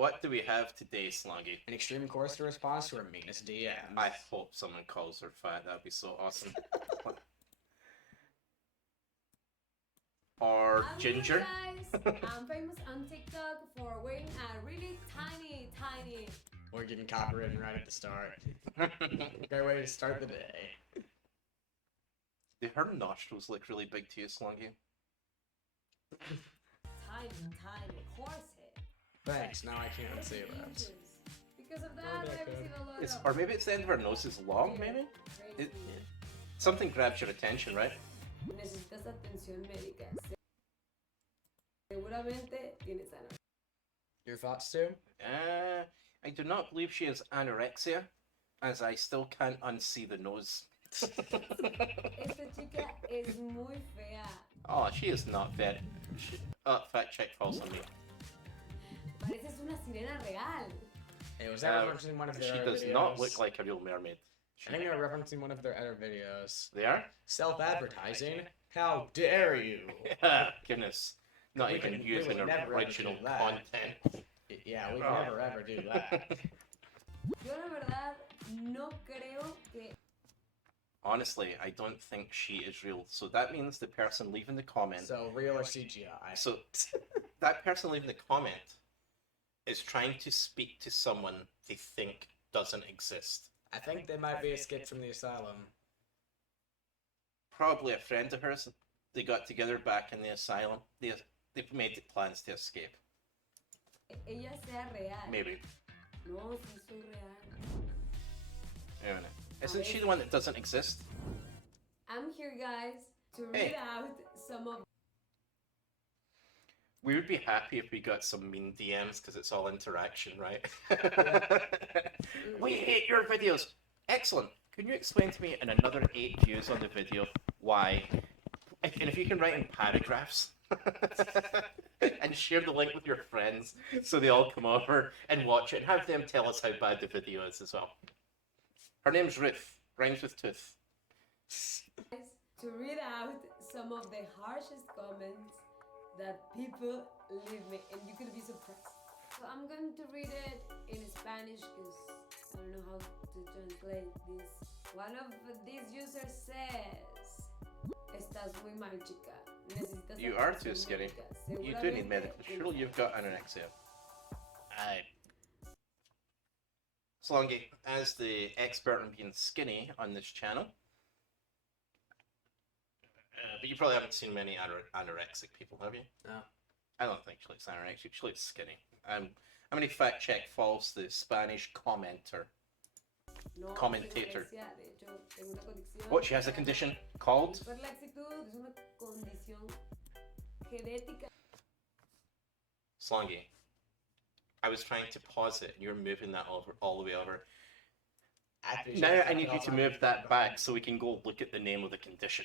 what do we have today, Slongi? An extreme Corsetter response to our Meanest DMs. I hope someone calls her fat. That'd be so awesome. Or ginger. Guys, I'm famous on TikTok for wearing a really tiny. We're getting copywritten right at the start. Great way to start the day. Do her nostrils look really big to you, Slongi? Tiny corset. Thanks, now I can't say that. Because of that, I receive a lot of Or maybe it's the end of her nose is long, maybe? Something grabs your attention, right? Necesitas atención médica. Seguramente tienes anorexia. Your thoughts, too? I do not believe she has anorexia, as I still can't unsee the nose. Esta chica es muy fea. Oh, she is not fat. Fact check false on me. Pareces una sirena real. Hey, was that referencing one of their She does videos? not look like a real mermaid. I think they were referencing one of their other videos. They are? Self-advertising? How dare you? Goodness. Not even using original content. Yeah, we never ever do that. Yo la verdad no creo que... Honestly, I don't think she is real. So that means the person leaving the comment... So, real or CGI? So, that person leaving the comment is trying to speak to someone they think doesn't exist. I think they might be escaped from the asylum. Probably a friend of hers. They got together back in the asylum. They've made plans to escape. Ella sea real. Maybe. No, sí soy real. I don't know. Isn't she the one that doesn't exist? I'm here, guys, to read out some of... We would be happy if we got some mean DMs because it's all interaction, right? We hate your videos. Excellent. Can you explain to me in another 8 views on the video why? And if you can write in paragraphs and share the link with your friends so they all come over and watch it and have them tell us how bad the video is as well. Her name's Ruth. Rhymes with tooth. To read out some of the harshest comments that people leave me, and you could be surprised. So I'm going to read it in Spanish because I don't know how to translate this. One of these users says, "Estás muy mal, chica. Necesitas You are too atención skinny. médica. You do need Seguramente medical. tienes Surely you've got anorexia. Aye. Slongi, as the expert on being skinny on this channel, but you probably haven't seen many anorexic people, have you? No. I don't think she looks anorexic. She looks skinny. I'm going to fact check false the Spanish commenter. No, Commentator. de hecho, tengo una condición. What? She has a condition called? Hiperlaxitud es una condición genética. Slongi. I was trying to pause it, and you're moving that over all the way over. Now I need you to move that back so we can go look at the name of the condition.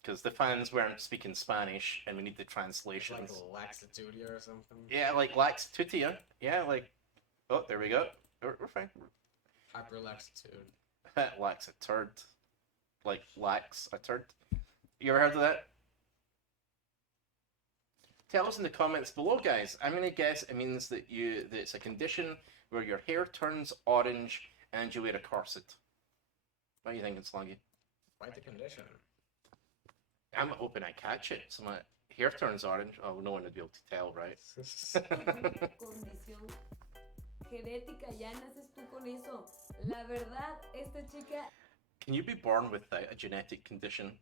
Because the fans weren't speaking Spanish, and we need the translations. Like laxitudia or something? Yeah, like laxitudia. Yeah, like... Oh, there we go. We're fine. Hyperlaxitude. Lax a turd. Like, lax a turd. You ever heard of that? Tell us in the comments below, guys. I'm going to guess it means that it's a condition where your hair turns orange and you wear a corset. What are you thinking, Slongi? Quite the condition. I'm hoping I catch it. So my hair turns orange. Oh, no one would be able to tell, right? Condición genética, ya naces tú con eso. La verdad, esta chica... Can you be born without a genetic condition?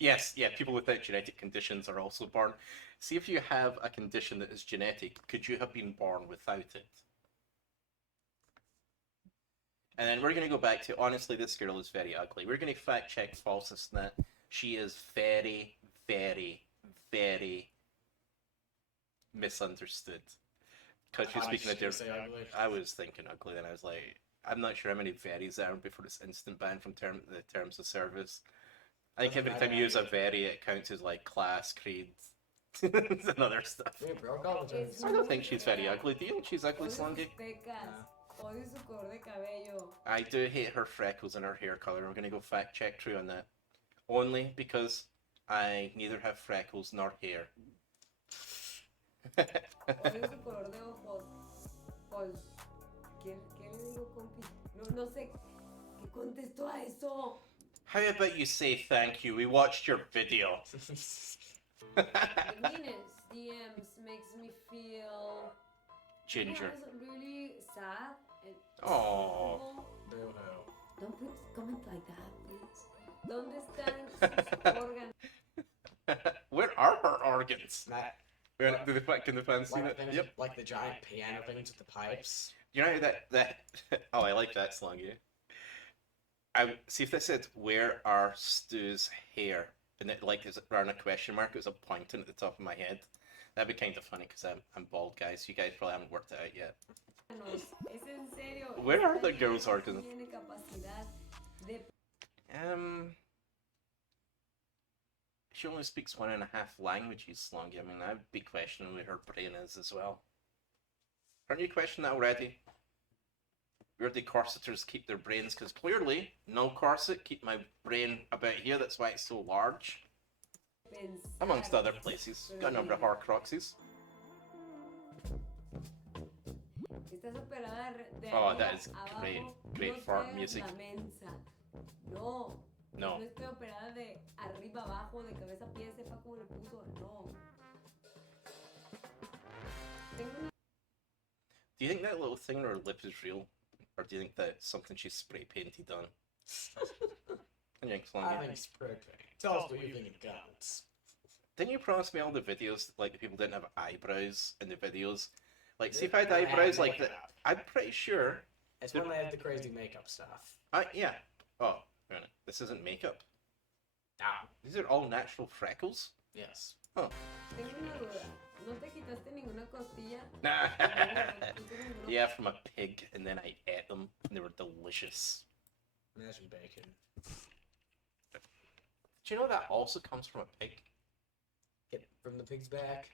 Yes, yeah, people without genetic conditions are also born. See if you have a condition that is genetic, could you have been born without it? And then we're going to go back to, honestly, this girl is very ugly. We're going to fact check falseness that she is very, very, very misunderstood. Because she's speaking a different... I was thinking ugly, and I was like, I'm not sure how many veries there are before it's instant ban from the terms of service. I think every time you use a very, it counts as like class, creed, and other stuff. I don't think she's very ugly. Do you think she's ugly, Slongi? I do hate her freckles and her hair color. We're gonna go fact check true on that. Only because I neither have freckles nor hair. calls. ¿Qué le digo, compi? No sé qué contestó a eso. How about you say thank you? We watched your video. The Meanest DMs makes me feel Ginger. really sad and Oh. Boo-hoo. don't put comments like that, please. ¿Dónde están sus órganos? Where are her organs? That, Can the fans see like, that? things, Yep. like the giant piano things with the pipes. You know that oh, I like that Slongi. I see if this said where are Stu's hair, and it like is around a question mark. It was a pointing at the top of my head. That'd be kind of funny because I'm bald, guys. You guys probably haven't worked it out yet. ¿Es en serio? Where are Esta the niña girls' sí organs? tiene capacidad de She only speaks 1.5 languages, Slongi. I mean, I'd be questioning where her brain is as well. Aren't you questioning that already? Where the corseters keep their brains? Because clearly, no corset, keep my brain about here. That's why it's so large. pensar. Amongst other places. Got a number of Horcruxes. Estás operada de Oh, arriba that is abajo, great. no Great fart seas music. la mensa. No. No. No estoy operada de arriba abajo, de cabeza a pie, sepa cómo le puso. No. Tengo una Do you think that little thing on her lip is real? Or do you think that's something she's spray painted on? What do you think, I Slongi? think spray paint. Tell us what you think it counts. Didn't you promise me all the videos, like, the people didn't have eyebrows in the videos? Like, see if I had When they have eyebrows like that. makeup. I'm pretty sure. It's when they have the crazy makeup stuff. Yeah. Oh, wait a minute. This isn't makeup. Ah, These are all natural freckles. yes. Tengo una duda. ¿No te quitaste ninguna costilla? Nah. ¿No tienes ninguno? Yeah, from a pig, and then I ate them, and they were delicious. Imagine bacon. Do you know that also comes from a pig? Get from the pig's back.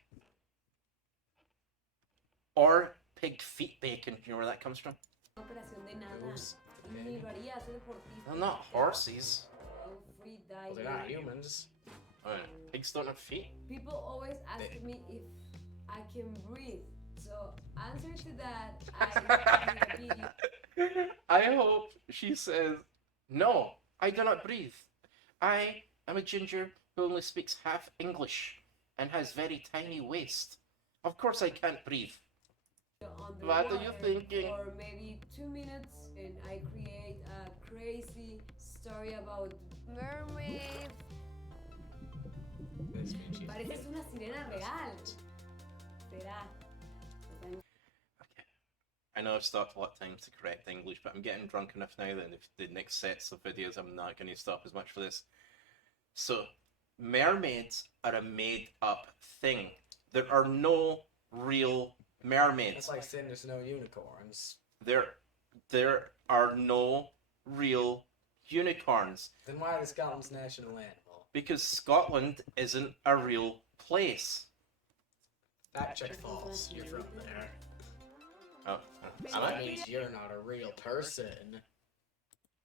Or pig feet bacon. You know where that comes from? Operación de nada. Moose. Ni lo haría, soy deportista. They're not horses. I'll free dive. Well, they're not humans. Oh, pigs don't have feet. People always ask me if I can breathe. So, answer to that, I need a video. I hope she says, no, I do not breathe. I am a ginger who only speaks half English and has very tiny waist. Of course I can't breathe. What are you Underwater thinking? For maybe 2 minutes, and I create a crazy story about mermaids. This means she's Pareces una sirena real. Será. Okay. I know I've stopped a lot of times to correct English, but I'm getting drunk enough now that if the next sets of videos, I'm not going to stop as much for this. So, mermaids are a made-up thing. There are no real mermaids. It's like saying there's no unicorns. There are no real unicorns Then why is Scotland's national animal? because Scotland isn't a real place. Fact check false. You're from there. Oh, So am that I? means you're not a real person.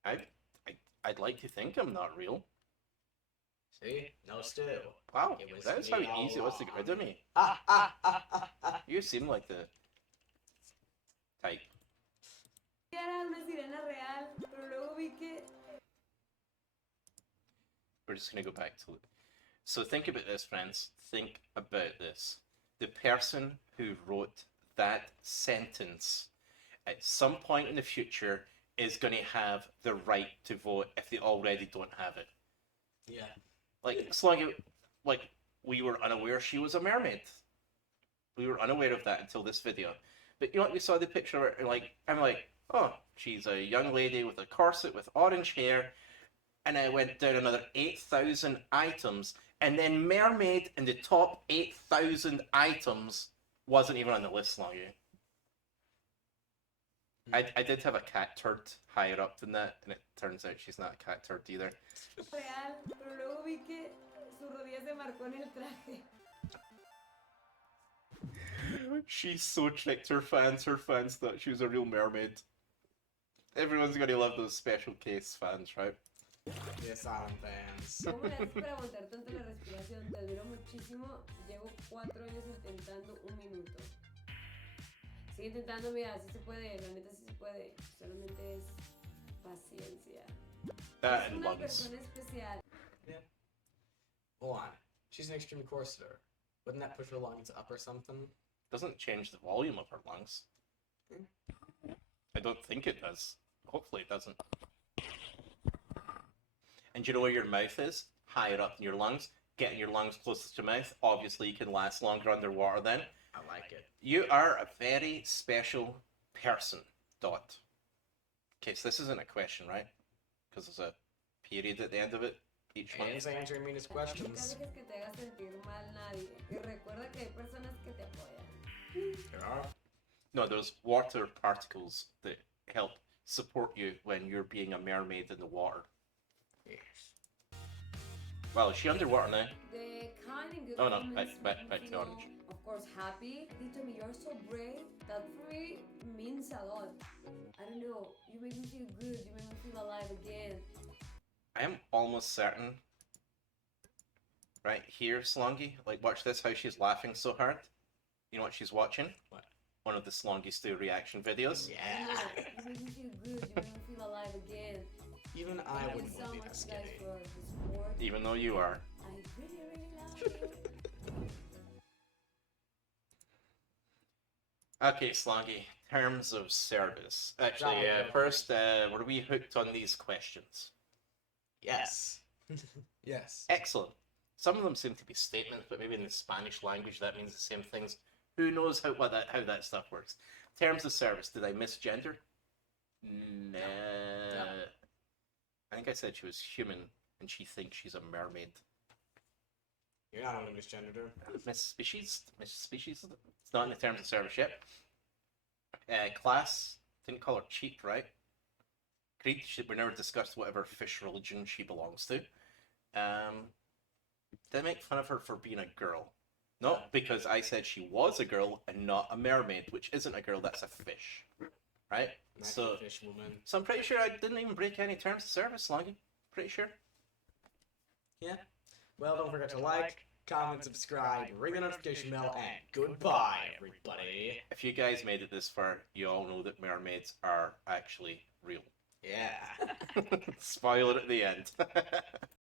I'd like to think I'm not real. See? No stew. Wow, It was that's me how all easy it was to get rid of me. Ah, ah, ah, ah, ah. You seem like the type. Era una sirena real, pero luego vi que We're just gonna go back to it. So think about this, friends. Think about this. The person who wrote that sentence at some point in the future is going to have the right to vote if they already don't have it. Yeah. Like, Slongi, like, we were unaware she was a mermaid. We were unaware of that until this video. But you know what, we saw the picture, like, I'm like, oh, she's a young lady with a corset with orange hair. And I went down another 8,000 items, and then mermaid in the top 8,000 items wasn't even on the list, Slongi. I did have a cat turd higher up than that, and it turns out she's not a cat turd either. real, pero luego vi que su rodilla se marcó en el traje. She so tricked her fans. Her fans thought she was a real mermaid. Everyone's gonna love those special case fans, right? The asylum fans. ¿Cómo le haces para aguantar tanto la respiración? Te admiro muchísimo. Llevo 4 años intentando 1 minuto. Sigue intentando, mira, sí se puede, la neta sí se puede. Solamente es paciencia. That Es and una lungs. persona especial. Yeah. Hold on. She's an extreme Corsetter. Wouldn't that push her lungs up or something? Doesn't change the volume of her lungs. I don't think it does. Hopefully it doesn't. And you know where your mouth is? Higher up in your lungs. Getting your lungs closest to your mouth. Obviously you can last longer underwater then. I like it. You are a very special person, Dot. Okay, so this isn't a question, right? Because there's a period at the end of it each month. It's answering Meanest Nunca questions. dejes que te haga sentir mal nadie. Y recuerda que hay personas que te apoyan. There are. No, there's water particles that help support you when you're being a mermaid in the water. Yes. Well, is she underwater now? The kind and good Oh, no, comments back make me to feel, orange. of course, happy. They told me you're so brave. That for me means a lot. I don't know. You make me feel good. You make me feel alive again. I am almost certain. Right here, Slongi. Like, watch this, how she's laughing so hard. You know what she's watching? What? One of the Slongi Stew reaction videos. I don't know. Yeah. You make me feel good. You make me feel alive again. Even I Thank you wouldn't so want to be much, that guys, skinny. for the support. Even though you are. I really, really love you. Okay, Slongi. Terms of service. Actually, Drop it. first, were we hooked on these questions? Yes. Yes. Excellent. Some of them seem to be statements, but maybe in the Spanish language that means the same things. Who knows how that stuff works? Terms of service. Did I misgender? Nah. No. I think I said she was human, and she thinks she's a mermaid. You're not only misgendered her. Miss Species. It's not in the terms of service yet. Class. Didn't call her cheap, right? Creed. We never discussed whatever fish religion she belongs to. Did I make fun of her for being a girl? No, because I said she was a girl and not a mermaid, which isn't a girl, that's a fish. Right? So Fish woman. I'm pretty sure I didn't even break any terms of service, Slongi. Pretty sure. Yeah. Well, don't forget to like, comment, subscribe, ring the notification bell, and goodbye, everybody. If you guys made it this far, you all know that mermaids are actually real. Yeah. Spoil it at the end.